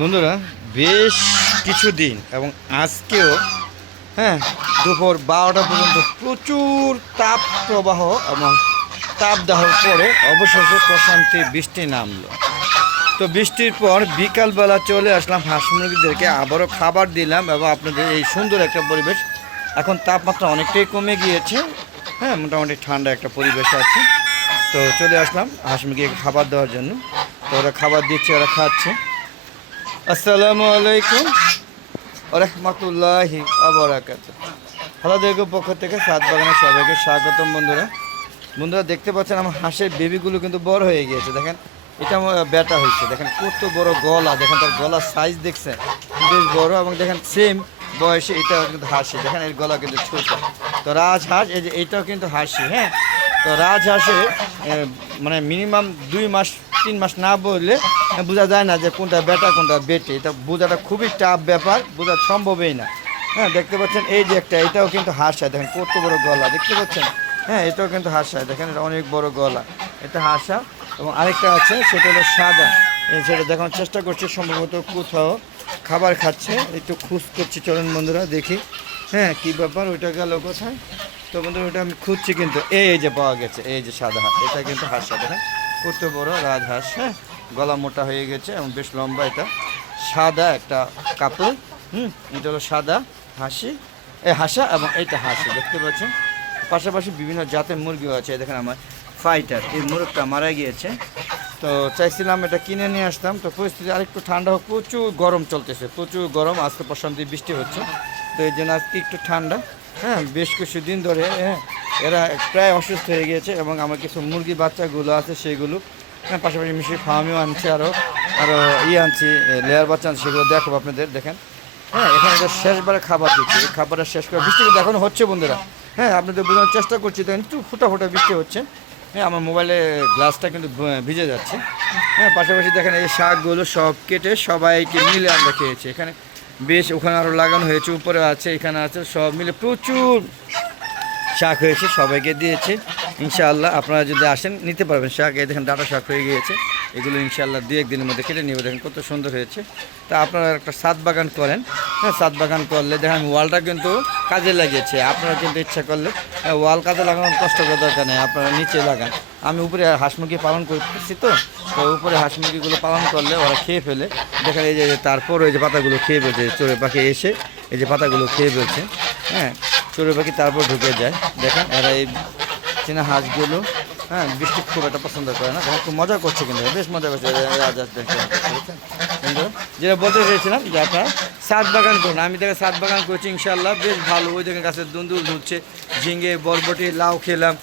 বন্ধুরা, বেশ কিছুদিন এবং আজকেও দুপুর 12টা পর্যন্ত প্রচুর তাপ প্রবাহ এবং তাপদাহর পরে অবশেষে প্রশান্তি বৃষ্টি নামলো। তো বৃষ্টির পর বিকালবেলা চলে আসলাম হাঁস মুরগিদেরকে আবারও খাবার দিলাম এবং আপনাদের এই সুন্দর একটা পরিবেশ। এখন তাপমাত্রা অনেকটাই কমে গিয়েছে, মোটামুটি ঠান্ডা একটা পরিবেশ আছে। তো চলে আসলাম হাঁস মুরগিকে খাবার দেওয়ার জন্য। তো ওরা খাবার দিচ্ছে, ওরা খাচ্ছে। আসসালামু আলাইকুম রহমতুল্লাহি আবরাকাত। হালাদেরগো পক্ষ থেকে সাত বাগানের সবাইকে স্বাগতম। বন্ধুরা দেখতে পাচ্ছেন আমার হাঁসের বেবিগুলো কিন্তু বড় হয়ে গিয়েছে। দেখেন এটা আমার ব্যাটা হয়েছে, দেখেন কত বড় গলা, দেখেন তার গলার সাইজ দেখছেন বেশ বড়। এবং দেখেন সেম বয়সে এটা কিন্তু হাসি, দেখেন এর গলা কিন্তু ছোট। তো রাজহাঁস এই যে এইটাও কিন্তু হাসি। তো রাজহাঁসে মানে মিনিমাম 2 মাস 3 মাস না বললে বোঝা যায় না যে কোনটা বেটা কোনটা বেটে। এটা বোঝাটা খুবই টাফ ব্যাপার, বোঝা সম্ভবই না। দেখতে পাচ্ছেন এই যে একটা, এটাও কিন্তু হাসা, দেখেন কত বড় গলা দেখতে পাচ্ছেন। এটাও কিন্তু হাসা, দেখেন এটা অনেক বড় গলা, এটা হাসা। এবং আরেকটা আছে সেটা হলো সাদা, সেটা দেখানোর চেষ্টা করছি, সম্ভবত কোথাও খাবার খাচ্ছে, একটু খুঁজ করছি। চলুন বন্ধুরা দেখি কী ব্যাপার, ওইটা গেল কোথায়। তো বন্ধুরা ওইটা আমি খুঁজছি, কিন্তু এই যে পাওয়া গেছে, এই যে সাদা হাঁস, এটা কিন্তু হাসা, দেখেন কত বড় রাজহাঁস। গলা মোটা হয়ে গেছে এবং বেশ লম্বা। এটা সাদা একটা কাপড়, এটা হলো সাদা হাসি, হাসা এবং এইটা হাসি দেখতে পাচ্ছেন। পাশাপাশি বিভিন্ন জাতের মুরগিও আছে। দেখেন আমার ফাইটার, এই মুরগটা মারা গিয়েছে। তো চাইছিলাম এটা কিনে নিয়ে আসতাম, তো পরিস্থিতি আরেকটু ঠান্ডা হোক, প্রচুর গরম চলতেছে, প্রচুর গরম। আজকে প্রশান্তি বৃষ্টি হচ্ছে, তো এই জন্য আজকে একটু ঠান্ডা। বেশ কিছুদিন ধরে এরা প্রায় অসুস্থ হয়ে গিয়েছে এবং আমার কিছু মুরগি বাচ্চাগুলো আছে সেগুলো পাশাপাশি মিশিয়ে ফার্মেও আনছে, আরও আনছি, লেয়ার বাচ্চা আনছি, সেগুলো দেখো আপনাদের। দেখেন এখানে তো শেষবারে খাবার দিচ্ছি, এই খাবারটা শেষ করে বৃষ্টি কিন্তু এখনও হচ্ছে বন্ধুরা। আপনাদের বোঝানোর চেষ্টা করছি, দেখেন একটু ফোটা ফোটা বৃষ্টি হচ্ছে। আমার মোবাইলে গ্লাসটা কিন্তু ভিজে যাচ্ছে। পাশাপাশি দেখেন এই শাকগুলো সব কেটে সবাইকে মিলে আমরা খেয়েছি। এখানে বেশ, ওখানে আরও লাগানো হয়েছে, উপরে আছে, এখানে আছে, সব মিলে প্রচুর শাক হয়েছে, সবাইকে দিয়েছে। ইনশাআল্লাহ আপনারা যদি আসেন নিতে পারবেন শাক। এই দেখেন ডাটা শাক হয়ে গিয়েছে, এগুলো ইনশাআল্লাহ 2-1 দিনের মধ্যে কেটে নেবে। দেখেন কত সুন্দর হয়েছে। তা আপনারা একটা ছাদ বাগান করেন, ছাদ বাগান করলে দেখেন ওয়ালটা কিন্তু কাজে লাগিয়েছে। আপনারা কিন্তু ইচ্ছা করলে ওয়াল কাজে লাগানোর কষ্ট করার দরকার নেই, আপনারা নিচে লাগান। আমি উপরে হাঁস মুরগি পালন করতেছি, তো উপরে হাঁস মুরগিগুলো পালন করলে ওরা খেয়ে ফেলে। দেখেন এই যে তারপর ওই যে পাতাগুলো খেয়ে ফেলছে, চড়ুই পাখি এসে এই যে পাতাগুলো খেয়ে ফেলছে। চড়ুই পাখি তারপর ঢুকে যায়। দেখেন এরা এই চীনা হাঁসগুলো বৃষ্টি খুব একটা পছন্দ করে না, দেখেন খুব মজা করছে, কিন্তু বেশ মজা করছে। যেটা বলতে চেয়েছিলাম যে আপনার ছাদ বাগান করুন। আমি দেখে ছাদ বাগান করছি, ইনশাল্লাহ বেশ ভালো। ওই দেখেন গাছের দুন্দুল ধুচ্ছে, ঝিঙে, বরবটি, লাউ খেলাম।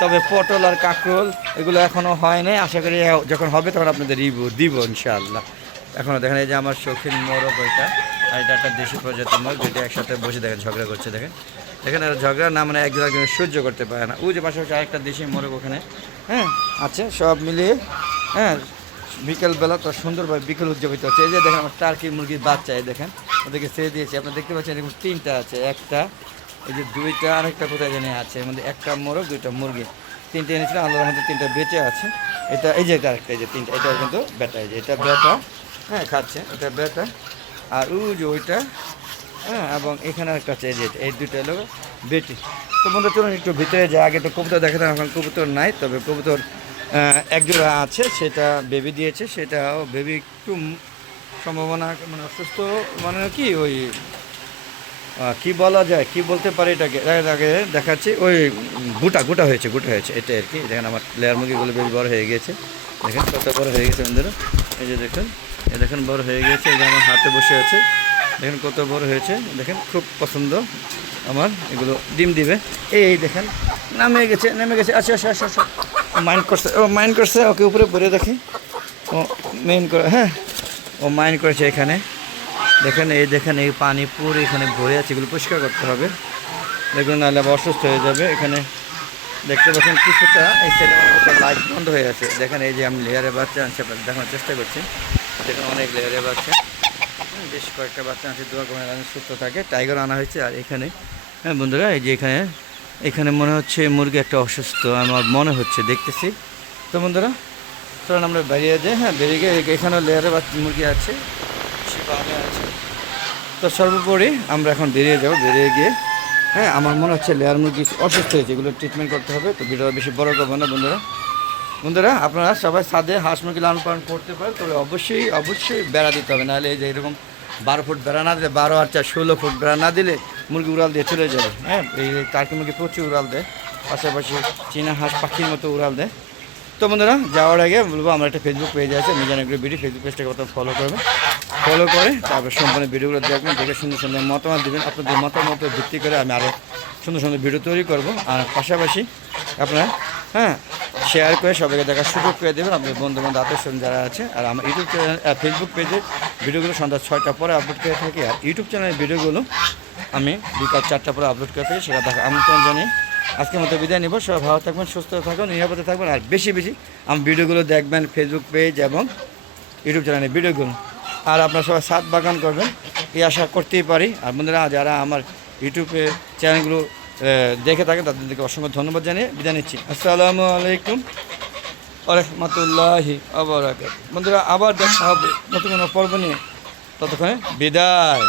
তবে পটল আর কাঁকরোল এগুলো এখনও হয় নাই, আশা করি যখন হবে তখন আপনাদের রিভিউ দিব ইনশাআল্লাহ। এখনও দেখেন এই যে আমার শৌখিন মোরগ ওইটা, আর এটা একটা দেশি প্রজাতির মোরগ, দুইটা একসাথে বসে দেখেন ঝগড়া করছে। দেখেন আর ঝগড়া না, মানে একজন একজনের সহ্য করতে পারে না। ওই যে পাশাপাশি আরেকটা দেশি মোরগ ওখানে আছে, সব মিলিয়ে বিকেলবেলা তো সুন্দরভাবে বিকেল উদযাপিত হচ্ছে। এই যে দেখেন আমার টার্কি মুরগির বাচ্চা, এই দেখেন ওদেরকে ছেড়ে দিয়েছি। আপনারা দেখতে পাচ্ছেন এরকম 3টা আছে, একটা এই যে 2টা, আরেকটা কোথায় জানি আছে, এর মধ্যে একটা মোরগ 2টা মুরগি, 3টে এনেছিলাম, আল্লাহর মধ্যে 3টা বেঁচে আছে। এটা এই যে আরেকটা, এই যে 3টা, এটা কিন্তু বেটা, এই যে এটা বেটা খাচ্ছে, এটা বেটা। আর ওই যে ওইটা এবং এখানে একটা আছে, এই যে এই 2টা হলো বেটি। তো বন্ধু চলুন একটু ভিতরে যায়। আগে তো কবুতর দেখাতাম, এখন কবুতর নাই, তবে কবুতর একজোড়া আছে, সেটা বেবি দিয়েছে। সেটাও বেবি একটু সম্ভাবনা মানে অসুস্থ, মানে কি ওই কি বলা যায়, কি বলতে পারি এটাকে, আগে দেখাচ্ছি। ওই গোটা হয়েছে এটা আর কি। দেখেন আমার লেয়ার মুরগিগুলো বেশ বড় হয়ে গেছে, দেখেন কত বড় হয়ে গেছে বন্ধুরা। এই যে দেখুন, দেখেন বড় হয়ে গেছে, এই যে আমার হাতে বসে আছে, দেখেন কত বড় হয়েছে। দেখেন খুব পছন্দ আমার, এগুলো ডিম দিবে। এই দেখেন নেমে গেছে। আচ্ছা মাইন্ড করছে, ওকে উপরে পরে দেখি, ও মেইন করে, ও মাইন্ড করেছে এখানে। দেখেন এই পানি পুরো এখানে ভরে আছে, এগুলো পরিষ্কার করতে হবে, দেখুন নাহলে আবার অসুস্থ হয়ে যাবে। এখানে দেখতে পাচ্ছেন কিছুটা এই সাইডে অনেকটা লাইট বন্ধ হয়ে আছে। দেখেন এই যে আমি লেয়ারের বাচ্চা আনছি, আপনাদের দেখানোর চেষ্টা করছি। দেখেন অনেক লেয়ারের বাচ্চা, বেশ কয়েকটা বাচ্চা আছে, দোয়া করে সুস্থ থাকে। টাইগার আনা হয়েছে। আর এখানে বন্ধুরা এই যে এখানে মনে হচ্ছে মুরগি একটা অসুস্থ, আমার মনে হচ্ছে, দেখতেছি। তো বন্ধুরা চলুন আমরা বেরিয়ে যাই। হ্যাঁ, বেরিয়ে গিয়ে এখানেও লেয়ারে বা মুরগি আছে, শিবানে আছে। তো সর্বোপরি আমরা এখন বেরিয়ে যাব। বেরিয়ে গিয়ে হ্যাঁ, আমার মনে হচ্ছে লেয়ার মুরগি অসুস্থ হয়েছে, এগুলো ট্রিটমেন্ট করতে হবে। তো ভিডিওটা বেশি বড় করবো না বন্ধুরা। বন্ধুরা আপনারা সবাই ছাদে হাঁস মুরগি লালন পালন করতে পারেন, তবে অবশ্যই অবশ্যই বেড়া দিতে হবে, নাহলে এই যে এরকম 12 ফুট বেড়া না দিলে, 12 আর 4 16 ফুট বেড়া না দিলে মুরগি উড়াল দিয়ে চলে যাবে। হ্যাঁ, এই টার্কি মুরগি প্রচুর উড়াল দেয়, পাশাপাশি চীনা হাঁস পাখির মতো উড়াল দেয়। তো বন্ধুরা যাওয়ার আগে বলবো, আমার একটা ফেসবুক পেজ আছে মিজান এগ্রো বিডি, ফেসবুক পেজটাকে কথা ফলো করবেন। ফলো করে তারপর সম্পূর্ণ ভিডিওগুলো দেখবেন, দেখে সুন্দর সুন্দর মতামত দেবেন। আপনাদের মতামতের ভিত্তি করে আমি আরও সুন্দর সুন্দর ভিডিও তৈরি করব। আর পাশাপাশি আপনারা হ্যাঁ শেয়ার করে সবাইকে দেখার সুযোগ করে দেবেন, আপনাদের বন্ধুবান্ধব আত্মীয়স্বজন যারা আছে। আর আমার ইউটিউব চ্যানেল ফেসবুক পেজে ভিডিওগুলো সন্ধ্যা 6টার পরে আপলোড করে থাকি, আর ইউটিউব চ্যানেলের ভিডিওগুলো আমি বিকাল 4টার পরে আপলোড করে থাকি। সেটা দেখা আমন্ত্রণ জানিয়ে আজকের মতো বিদায় নিব। সবাই ভালো থাকবেন, সুস্থ থাকবেন, নিরাপদে থাকবেন। আর বেশি বেশি আমার ভিডিওগুলো দেখবেন ফেসবুক পেজ এবং ইউটিউব চ্যানেলের ভিডিওগুলো। আর আপনারা সবাই ছাদ বাগান করবেন এই আশা করতেই পারি। আর বন্ধুরা যারা আমার ইউটিউবে চ্যানেলগুলো দেখে থাকেন তাদেরকে অসংখ্য ধন্যবাদ জানিয়ে বিদায় নিচ্ছি। আসসালামু আলাইকুম ওয়া রাহমাতুল্লাহি ওয়া বারাকাতুহু। বন্ধুরা আবার দেখা হবে নতুন কোনো পর্ব নিয়ে, ততক্ষণে বিদায়।